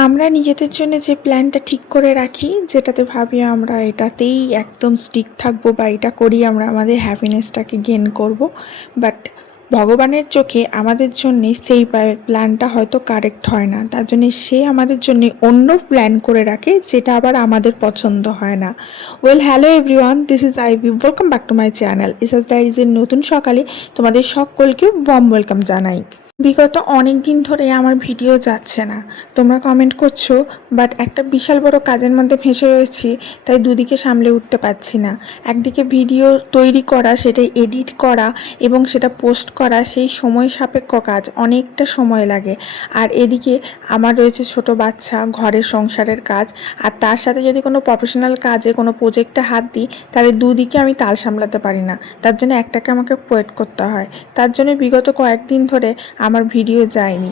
আমরা নিজেদের জন্য যে প্ল্যানটা ঠিক করে রাখি, যেটাতে ভাবি আমরা এটাতেই একদম স্টিক থাকবো বা এটা করি আমরা আমাদের হ্যাপিনেসটাকে গেইন করব, বাট ভগবানের চোখে আমাদের জন্যে সেই প্ল্যানটা হয়তো কারেক্ট হয় না। তার জন্যে সে আমাদের জন্যে অন্য প্ল্যান করে রাখে, যেটা আবার আমাদের পছন্দ হয় না। Hello everyone, this is Ivy. Welcome back to my channel ইসাস ডায়েরিজের নতুন সকালে তোমাদের সকলকে ওয়ার্ম ওয়েলকাম জানাই। বিগত অনেক দিন ধরে আমার ভিডিও যাচ্ছে না, তোমরা কমেন্ট করছো, বাট একটা বিশাল বড় কাজের মধ্যে ফেঁসে রয়েছি, তাই দুদিকে সামলে উঠতে পারছি না। একদিকে ভিডিও তৈরি করা, সেটা এডিট করা এবং সেটা পোস্ট করা, সেই সময় সাপেক্ষ কাজ, অনেকটা সময় লাগে। আর এদিকে আমার রয়েছে ছোট বাচ্চা, ঘরের সংসারের কাজ, আর তার সাথে যদি কোনো প্রফেশনাল কাজে কোনো প্রজেক্টে হাত দিই, তাহলে দুদিকে আমি তাল সামলাতে পারি না। তার জন্য একটাকে আমাকে কোয়েট করতে হয়। তার জন্য বিগত কয়েকদিন ধরে আমার ভিডিও যায়নি।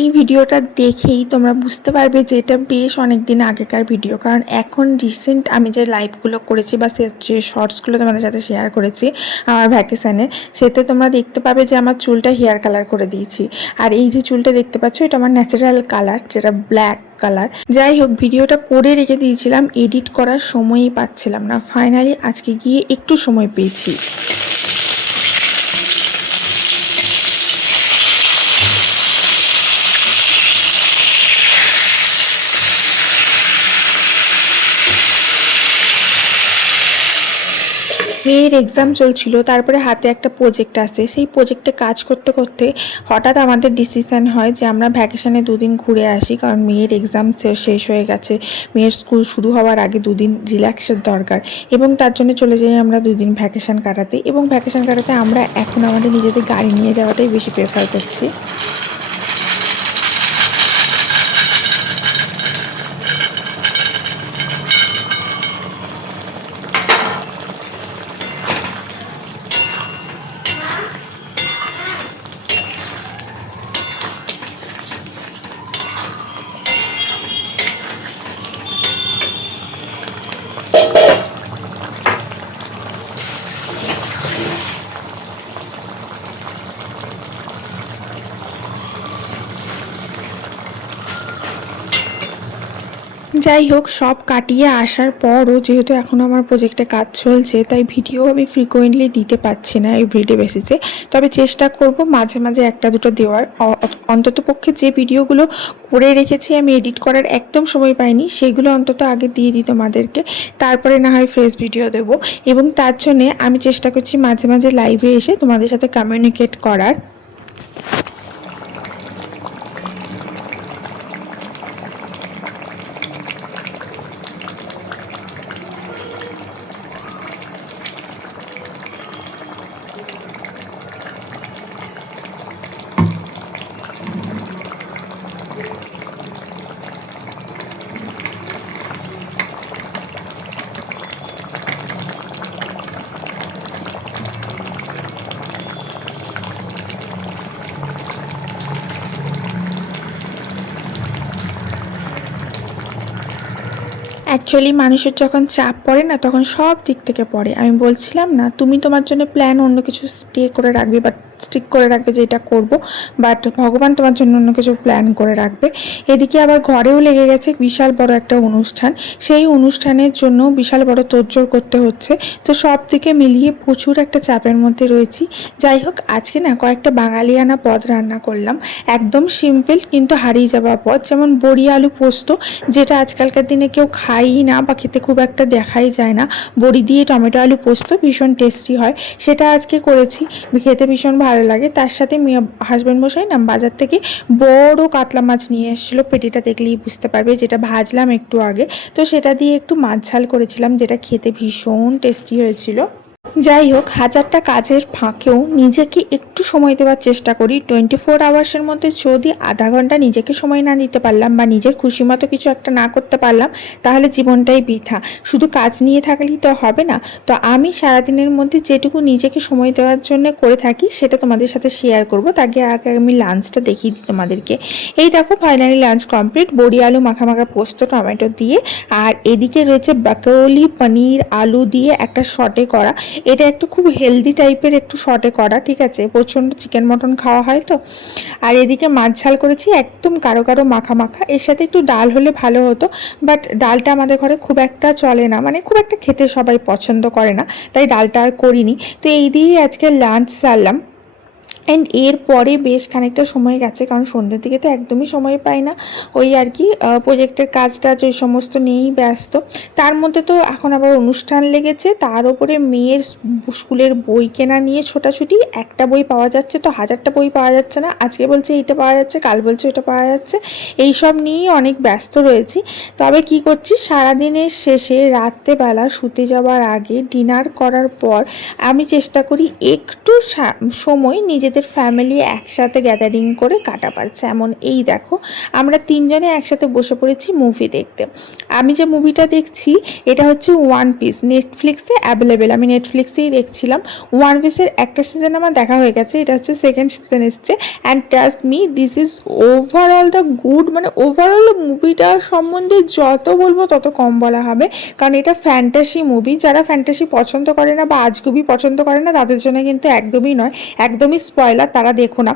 এই ভিডিওটা দেখেই তোমরা বুঝতে পারবে যে এটা বেশ অনেক দিন আগেকার ভিডিও, কারণ এখন রিসেন্ট আমি যে লাইভগুলো করেছি বা যে শর্টসগুলো তোমাদের সাথে শেয়ার করেছি আমার ভ্যাকেশানের, সেতে তোমরা দেখতে পাবে যে আমার চুলটা হেয়ার কালার করে দিয়েছি। আর এই যে চুলটা দেখতে পাচ্ছ, এটা আমার ন্যাচারাল কালার, যেটা ব্ল্যাক কালার। যাই হোক, ভিডিওটা করে রেখে দিয়েছিলাম, এডিট করার সময়ই পাচ্ছিলাম না। ফাইনালি আজকে গিয়ে একটু সময় পেয়েছি। মেয়ের এক্সাম চলছিল, তারপরে হাতে একটা প্রজেক্ট আসে। সেই প্রজেক্টে কাজ করতে করতে হঠাৎ আমাদের ডিসিশান হয় যে আমরা ভ্যাকেশানে দুদিন ঘুরে আসি, কারণ মেয়ের এক্সাম শেষ হয়ে গেছে, মেয়ের স্কুল শুরু হওয়ার আগে দুদিন রিল্যাক্সের দরকার, এবং তার জন্য চলে যাই আমরা দুদিন ভ্যাকেশান কাটাতে। এবং ভ্যাকেশান কাটাতে আমরা এখন আমাদের নিজেদের গাড়ি নিয়ে যাওয়াটাই বেশি প্রেফার করছি। যাই হোক, সব কাটিয়ে আসার পরও যেহেতু এখনও আমার প্রজেক্টে কাজ চলছে, তাই ভিডিও আমি ফ্রিকোয়েন্টলি দিতে পারছি না এভরিডে বেসিসে। তবে চেষ্টা করব মাঝে মাঝে একটা দুটো দেওয়ার। অন্ততপক্ষে যে ভিডিওগুলো করে রেখেছি আমি এডিট করার একদম সময় পাইনি, সেগুলো অন্তত আগে দিয়ে দিই তোমাদেরকে, তারপরে না হয় ফ্রেশ ভিডিও দেবো। এবং তার জন্যে আমি চেষ্টা করছি মাঝে মাঝে লাইভে এসে তোমাদের সাথে কমিউনিকেট করার। অ্যাকচুয়ালি মানুষের যখন চাপ পড়ে না, তখন সব দিক থেকে পড়ে। আমি বলছিলাম না, তুমি তোমার জন্য প্ল্যান অন্য কিছু স্টে করে রাখবে বা স্টিক করে রাখবে যে এটা করবো, বাট ভগবান তোমার জন্য অন্য কিছু প্ল্যান করে রাখবে। এদিকে আবার ঘরেও লেগে গেছে বিশাল বড় একটা অনুষ্ঠান, সেই অনুষ্ঠানের জন্য বিশাল বড় তোড়জোড় করতে হচ্ছে। তো সব দিকে মিলিয়ে প্রচুর একটা চাপের মধ্যে রয়েছি। যাই হোক, আজকে না কয়েকটা বাঙালিয়ানা পদ রান্না করলাম, একদম সিম্পল কিন্তু হারিয়ে যাওয়া পদ, যেমন বড়ি আলু পোস্ত, যেটা আজকালকার দিনে কেউ খাই না বা খেতে খুব একটা দেখাই যায় না। বড়ি দিয়ে টমেটো আলু পোস্ত ভীষণ টেস্টি হয়, সেটা আজকে করেছি, খেতে ভীষণ ভালো লাগে। তার সাথে হাজব্যান্ড মশাই না বাজার থেকে বড় কাতলা মাছ নিয়ে এসেছিলো, পেটিটা দেখলেই বুঝতে পারবে, যেটা ভাজলাম একটু আগে। তো সেটা দিয়ে একটু মাছ ঝাল করেছিলাম, যেটা খেতে ভীষণ টেস্টি হয়েছিল। যাই হোক, হাজারটা কাজের ফাঁকেও নিজেকে একটু সময় দেওয়ার চেষ্টা করি। 24 আওয়ার্সের মধ্যে যদি আধা ঘন্টা নিজেকে সময় না দিতে পারলাম বা নিজের খুশি মতো কিছু একটা না করতে পারলাম, তাহলে জীবনটাই বৃথা। শুধু কাজ নিয়ে থাকলেই তো হবে না। তো আমি সারাদিনের মধ্যে যেটুকু নিজেকে সময় দেওয়ার জন্য করে থাকি সেটা তোমাদের সাথে শেয়ার করবো। তাকে আগে আমি লাঞ্চটা দেখিয়ে দিই তোমাদেরকে। এই দেখো, ফাইনালি লাঞ্চ কমপ্লিট। বড়ি আলু মাখা মাখা পোস্ত টমেটো দিয়ে, আর এদিকে রয়েছে ব্রকোলি পনির আলু দিয়ে একটা শটে করা। এটা একটু খুব হেলদি টাইপের একটু শর্টে করা, ঠিক আছে, প্রচণ্ড চিকেন মটন খাওয়া হয় তো। আর এদিকে মাছ ঝাল করেছি একদম গাঢ় গাঢ় মাখা মাখা। এর সাথে একটু ডাল হলে ভালো হতো, বাট ডালটা আমাদের ঘরে খুব একটা চলে না, মানে খুব একটা খেতে সবাই পছন্দ করে না, তাই ডালটা আর করিনি। তো এই দিয়েই আজকে লাঞ্চ সারলাম। অ্যান্ড এরপরে বেশ খানিকটা সময় গেছে, কারণ সন্ধ্যের দিকে তো একদমই সময় পাই না, ওই আর কি প্রজেক্টের কাজ টাজ ওই সমস্ত নিয়েই ব্যস্ত। তার মধ্যে তো এখন আবার অনুষ্ঠান লেগেছে, তার উপরে মেয়ের স্কুলের বই কেনা নিয়ে ছোটাছুটি। একটা বই পাওয়া যাচ্ছে তো হাজারটা বই পাওয়া যাচ্ছে না, আজকে বলছে এইটা পাওয়া যাচ্ছে, কাল বলছে ওইটা পাওয়া যাচ্ছে, এইসব নিয়েই অনেক ব্যস্ত রয়েছি। তবে কি করছি, সারাদিনের শেষে রাত্রেবেলা শুতে যাওয়ার আগে ডিনার করার পর আমি চেষ্টা করি একটু সময় নিজেদের ফ্যামিলি একসাথে গ্যাদারিং করে কাটাবার। যেমন এই দেখো, আমরা তিনজনে একসাথে বসে পড়েছি মুভি দেখতে। আমি যে মুভিটা দেখছি এটা হচ্ছে ওয়ান পিস, নেটফ্লিক্সে অ্যাভেলেবেল, আমি নেটফ্লিক্সেই দেখছিলাম। ওয়ান পিসের একটা সিজন আমার দেখা হয়ে গেছে, এটা হচ্ছে সেকেন্ড সিজন এসছে। And trust me, this is overall the good, মানে ওভারঅল মুভিটার সম্বন্ধে যত বলবো তত কম বলা হবে, কারণ এটা ফ্যান্টাসি মুভি। যারা ফ্যান্টাসি পছন্দ করে না বা আজগুবি পছন্দ করে না তাদের জন্য কিন্তু একদমই নয়, একদমই স্পয়লার, তারা দেখো না।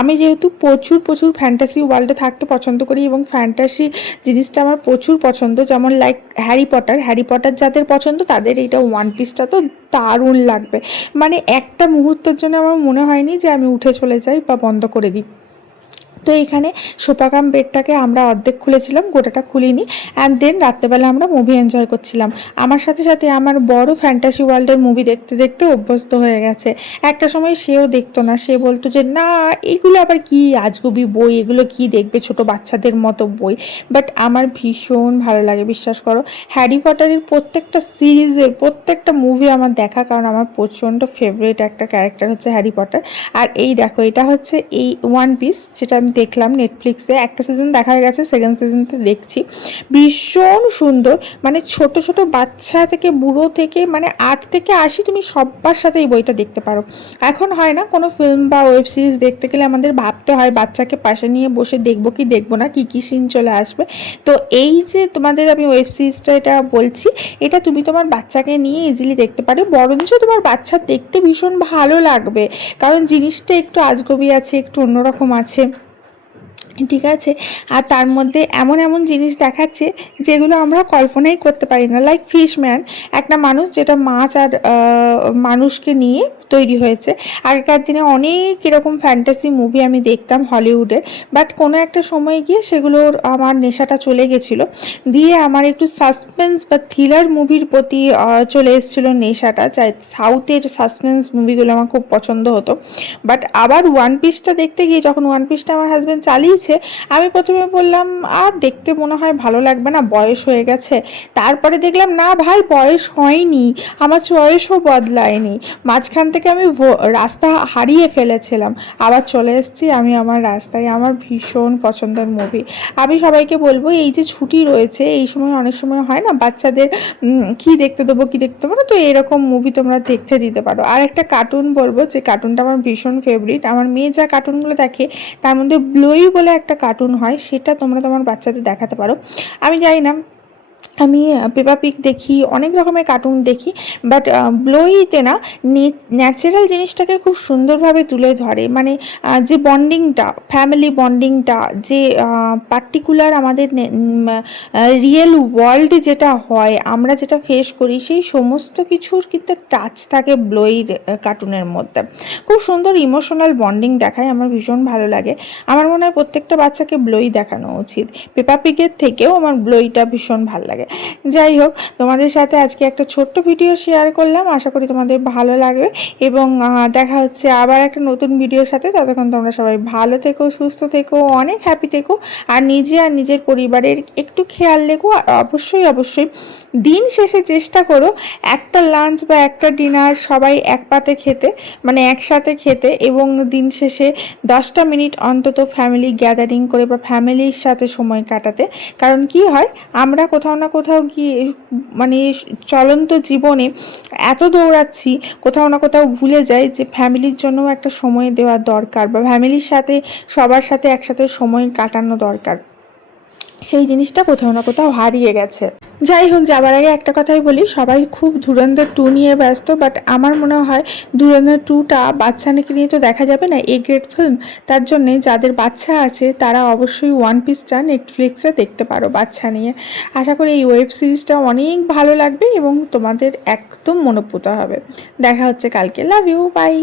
আমি যেহেতু প্রচুর প্রচুর ফ্যান্টাসি ওয়ার্ল্ডে থাকতে পছন্দ করি এবং ফ্যান্টাসি জিনিসটা আমার প্রচুর পছন্দ, যেমন লাইক হ্যারি পটার যাদের পছন্দ তাদের এইটা ওয়ান পিসটা তো দারুণ লাগবে। মানে একটা মুহূর্তের জন্য আমার মনে হয়নি যে আমি উঠে চলে যাই বা বন্ধ করে দিই। তো এইখানে সোফাকাম বেডটাকে আমরা অর্ধেক খুলেছিলাম, গোটাটা খুলিনি। অ্যান্ড দেন রাত্রেবেলা আমরা মুভি এনজয় করছিলাম। আমার সাথে সাথে আমার বড় ফ্যান্টাসি ওয়ার্ল্ডের মুভি দেখতে দেখতে অভ্যস্ত হয়ে গেছে। একটা সময় সেও দেখতো না, সে বলতো যে না এগুলো আবার কি আজগুবি বই, এগুলো কি দেখবে, ছোট বাচ্চাদের মতো বই। বাট আমার ভীষণ ভালো লাগে, বিশ্বাস করো। হ্যারি পটারের প্রত্যেকটা সিরিজের প্রত্যেকটা মুভি আমার দেখা, কারণ আমার প্রচণ্ড ফেভারিট একটা ক্যারেক্টার হচ্ছে হ্যারি পটার। আর এই দেখো, এটা হচ্ছে এই ওয়ান পিস, যেটা আমি দেখলাম নেটফ্লিক্সে, একটা সিজন দেখা হয়ে গেছে, সেকেন্ড সিজনটা দেখছি। ভীষণ সুন্দর, মানে ছোট ছোট বাচ্চা থেকে বুড়ো থেকে, মানে 8 থেকে 80 তুমি সবার সাথে এই বইটা দেখতে পারো। এখন হয় না কোনো ফিল্ম বা ওয়েব সিরিজ দেখতে গেলে আমাদের ভাবতে হয় বাচ্চাকে পাশে নিয়ে বসে দেখবো কি দেখবো না, কী কী সিন চলে আসবে। তো এই যে তোমাদের আমি ওয়েব সিরিজটা এটা বলছি, এটা তুমি তোমার বাচ্চাকে নিয়ে ইজিলি দেখতে পারো, বরঞ্চ তোমার বাচ্চা দেখতে ভীষণ ভালো লাগবে, কারণ জিনিসটা একটু আজগবি আছে, একটু অন্যরকম আছে, ঠিক আছে। আর তার মধ্যে এমন এমন জিনিস দেখাচ্ছে যেগুলো আমরা কল্পনাই করতে পারি না। লাইক ফিশম্যান, একটা মানুষ যেটা মাছ আর মানুষকে নিয়ে তৈরি হয়েছে। আগেকার দিনে অনেক এরকম ফ্যান্টাসি মুভি আমি দেখতাম হলিউডের, বাট কোনো একটা সময় গিয়ে সেগুলোর আমার নেশাটা চলে গেছিলো, দিয়ে আমার একটু সাসপেন্স বা থ্রিলার মুভির প্রতি চলে এসেছিলো নেশাটা। চাই সাউথের সাসপেন্স মুভিগুলো আমার খুব পছন্দ হতো। বাট আবার ওয়ান পিসটা দেখতে গিয়ে, যখন ওয়ান পিসটা আমার হাজব্যান্ড চালিয়েছে, আমি প্রথমে বললাম আর দেখতে মনে হয় ভালো লাগবে না, বয়স হয়ে গেছে। তারপরে দেখলাম না ভাই, বয়স হয়নি, আমার চয়েসও বদলায়নি। মাঝখান থেকে আমি রাস্তা হারিয়ে ফেলেছিলাম, আবার চলে এসেছি আমি আমার রাস্তায়। আমার ভীষণ পছন্দের মুভি। আমি সবাইকে বলবো, এই যে ছুটি রয়েছে এই সময় অনেক সময় হয় না বাচ্চাদের কি দেখতে দেবো কি দেখতে দেবো না, তো এরকম মুভি তোমরা দেখতে দিতে পারো। আর একটা কার্টুন বলবো, যে কার্টুনটা আমার ভীষণ ফেভারিট, আমার মেয়ে যা কার্টুনগুলো দেখে তার মধ্যে ব্লোই বলে একটা কার্টুন হয়, সেটা তোমরা তোমার বাচ্চাদের দেখাতে পারো। আমি জানি না, আমি পেপা পিগ দেখি, অনেক রকমের কার্টুন দেখি, বাট ব্লোইতে না ন্যাচারাল জিনিসটাকে খুব সুন্দরভাবে তুলে ধরে। মানে যে বন্ডিংটা, ফ্যামিলি বন্ডিংটা, যে পার্টিকুলার আমাদের রিয়েল ওয়ার্ল্ডে যেটা হয়, আমরা যেটা ফেস করি, সেই সমস্ত কিছুর কিন্তু টাচ থাকে ব্লোইর কার্টুনের মধ্যে। খুব সুন্দর ইমোশনাল বন্ডিং দেখায়, আমার ভীষণ ভালো লাগে। আমার মনে হয় প্রত্যেকটা বাচ্চাকে ব্লোই দেখানো উচিত। পেপা পিগের থেকেও আমার ব্লোইটা ভীষণ ভালো লাগে। যাই হোক, তোমাদের সাথে আজকে একটা ছোট্ট ভিডিও শেয়ার করলাম, আশা করি তোমাদের ভালো লাগবে এবং দেখা হচ্ছে আবার একটা নতুন ভিডিওর সাথে। ততক্ষণ তোমরা সবাই ভালো থেকো, সুস্থ থেকো, অনেক হ্যাপি থেকো আর নিজে আর নিজের পরিবারের একটু খেয়াল রেখো। আর অবশ্যই অবশ্যই দিন শেষে চেষ্টা করো একটা লাঞ্চ বা একটা ডিনার সবাই এক পাতে খেতে, মানে একসাথে খেতে, এবং দিন শেষে 10টা মিনিট অন্তত ফ্যামিলি গ্যাদারিং করে বা ফ্যামিলির সাথে সময় কাটাতে। কারণ কি হয়, আমরা কোথাও না কোথাও গিয়ে মানে চলন্ত জীবনে এত দৌড়াচ্ছি, কোথাও না কোথাও ভুলে যাই যে ফ্যামিলির জন্য একটা সময় দেওয়া দরকার বা ফ্যামিলির সাথে সবার সাথে একসাথে সময় কাটানো দরকার। সেই জিনিসটা কোথাও না কোথাও হারিয়ে গেছে। যাই হোক, যাবার আগে একটা কথাই বলি, সবাই খুব ধুরন্ধর 2 নিয়ে ব্যস্ত, বাট আমার মনে হয় ধুরন্ধর 2টা বাচ্চাকে নিয়ে তো দেখা যাবে না, এ গ্রেড ফিল্ম। তার জন্যে যাদের বাচ্চা আছে তারা অবশ্যই ওয়ান পিসটা নেটফ্লিক্সে দেখতে পারো বাচ্চা নিয়ে। আশা করি এই ওয়েব সিরিজটা অনেক ভালো লাগবে এবং তোমাদের একদম মনোপুত হবে। দেখা হচ্ছে কালকে। Love you, by.